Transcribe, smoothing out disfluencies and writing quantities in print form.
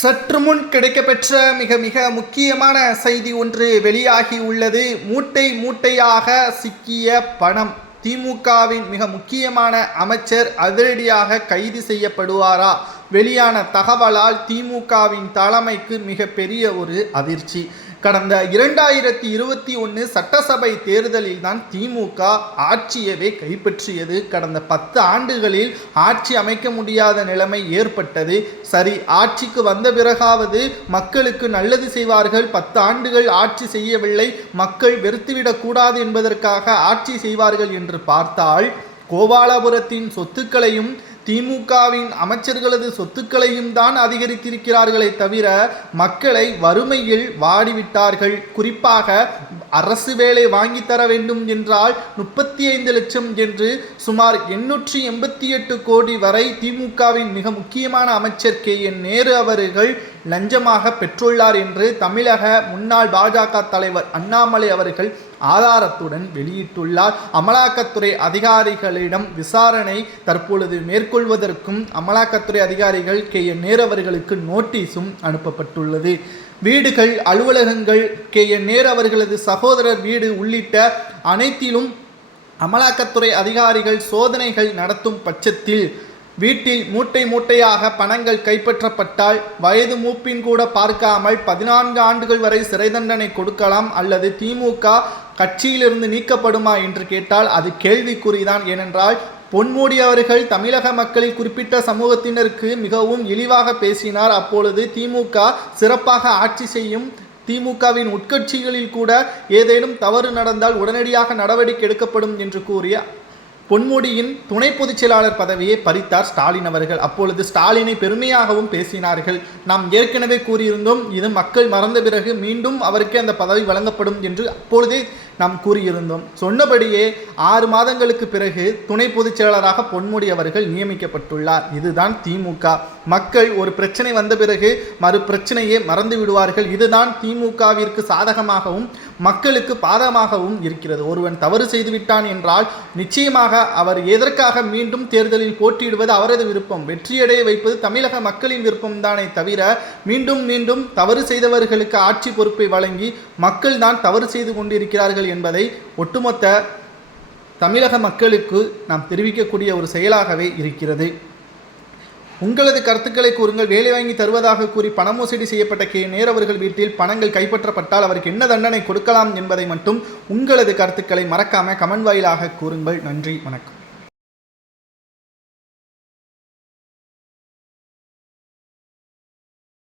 சற்று முன் கிடைக்கப்பெற்ற மிக மிக முக்கியமான செய்தி ஒன்று வெளியாகி உள்ளது. மூட்டை மூட்டையாக சிக்கிய பணம். திமுகவின் மிக முக்கியமான அமைச்சர் அதிரடியாக கைது செய்யப்படுவாரா? வெளியான தகவலால் திமுகவின் தலைமைக்கு மிகப்பெரிய ஒரு அதிர்ச்சி. கடந்த 2021 சட்டசபை தேர்தலில் தான் திமுக ஆட்சியவே கைப்பற்றியது. கடந்த 10 ஆண்டுகளில் ஆட்சி அமைக்க முடியாத நிலைமை ஏற்பட்டது. சரி, ஆட்சிக்கு வந்த பிறகாவது மக்களுக்கு நல்லது செய்வார்கள். 10 ஆண்டுகள் ஆட்சி செய்யவில்லை, மக்கள் வெறுத்துவிடக்கூடாது என்பதற்காக ஆட்சி செய்வார்கள் என்று பார்த்தால், கோபாலபுரத்தின் சொத்துக்களையும் திமுகவின் அமைச்சர்களது சொத்துக்களையும் தான் அதிகரித்திருக்கிறார்களே தவிர மக்களை வறுமையில் வாடிவிட்டார்கள். குறிப்பாக அரசு வேலை வாங்கி தர வேண்டும் என்றால் 35 லட்சம் என்று சுமார் 888 கோடி வரை திமுகவின் மிக முக்கியமான அமைச்சர் KN நேரு அவர்கள் லஞ்சமாக பெற்றுள்ளார் என்று தமிழக முன்னாள் பாஜக தலைவர் அண்ணாமலை அவர்கள் ஆதாரத்துடன் வெளியிட்டுள்ளார். அமலாக்கத்துறை அதிகாரிகளிடம் விசாரணை தற்பொழுது மேற்கொள்வதற்கும் அமலாக்கத்துறை அதிகாரிகள் KN நேரு அவர்களுக்கு நோட்டீஸும் அனுப்பப்பட்டுள்ளது. வீடுகள், அலுவலகங்கள், KN நேரு அவர்களது சகோதரர் வீடு உள்ளிட்ட அனைத்திலும் அமலாக்கத்துறை அதிகாரிகள் சோதனைகள் நடத்தும் பட்சத்தில் வீட்டில் மூட்டை மூட்டையாக பணங்கள் கைப்பற்றப்பட்டால் வயது மூப்பின் கூட பார்க்காமல் 14 ஆண்டுகள் வரை சிறை தண்டனை கொடுக்கலாம். அல்லது திமுக கட்சியிலிருந்து நீக்கப்படுமா என்று கேட்டால் அது கேள்விக்குறிதான். ஏனென்றால் பொன்முடி அவர்கள் தமிழக மக்களில் குறிப்பிட்ட சமூகத்தினருக்கு மிகவும் இழிவாக பேசினார். அப்பொழுது திமுக சிறப்பாக ஆட்சி செய்யும், திமுகவின் உட்கட்சிகளில் கூட ஏதேனும் தவறு நடந்தால் உடனடியாக நடவடிக்கை எடுக்கப்படும் என்று கூறிய பொன்முடியின் துணை பொதுச் செயலாளர் பதவியை பறித்தார் ஸ்டாலின் அவர்கள். அப்பொழுது ஸ்டாலினை பெருமையாகவும் பேசினார்கள். நாம் ஏற்கனவே கூறியிருந்தோம், இது மக்கள் மறந்த பிறகு மீண்டும் அவருக்கே அந்த பதவி வழங்கப்படும் என்று அப்பொழுதே நாம் கூறியிருந்தோம். சொன்னபடியே 6 மாதங்களுக்கு பிறகு துணை பொதுச் செயலாளராக பொன்முடி அவர்கள் நியமிக்கப்பட்டுள்ளார். இதுதான் திமுக. மக்கள் ஒரு பிரச்சனை வந்த பிறகு மறு பிரச்சனையே மறந்து விடுவார்கள். இதுதான் திமுகவிற்கு சாதகமாகவும் மக்களுக்கு பாதகமாகவும் இருக்கிறது. ஒருவன் தவறு செய்துவிட்டான் என்றால் நிச்சயமாக அவர் எதற்காக மீண்டும் தேர்தலில் போட்டியிடுவது அவரது விருப்பம். வெற்றியடைய வைப்பது தமிழக மக்களின் விருப்பம்தானே தவிர மீண்டும் மீண்டும் தவறு செய்தவர்களுக்கு ஆட்சி பொறுப்பை வழங்கி மக்கள் தான் தவறு செய்து கொண்டிருக்கிறார்கள் என்பதை ஒட்டுமொத்த தமிழக மக்களுக்கு நாம் தெரிவிக்கக்கூடிய ஒரு செயலாகவே இருக்கிறது. உங்களது கருத்துக்களை கூறுங்கள். வேலை வாங்கி தருவதாக கூறி பண மோசடி செய்யப்பட்ட KN நேரு அவர்கள் வீட்டில் பணங்கள் கைப்பற்றப்பட்டால் அவருக்கு என்ன தண்டனை கொடுக்கலாம் என்பதை மட்டும் உங்களது கருத்துக்களை மறக்காம கமெண்ட் வாயிலாக கூறுங்கள். நன்றி, வணக்கம்.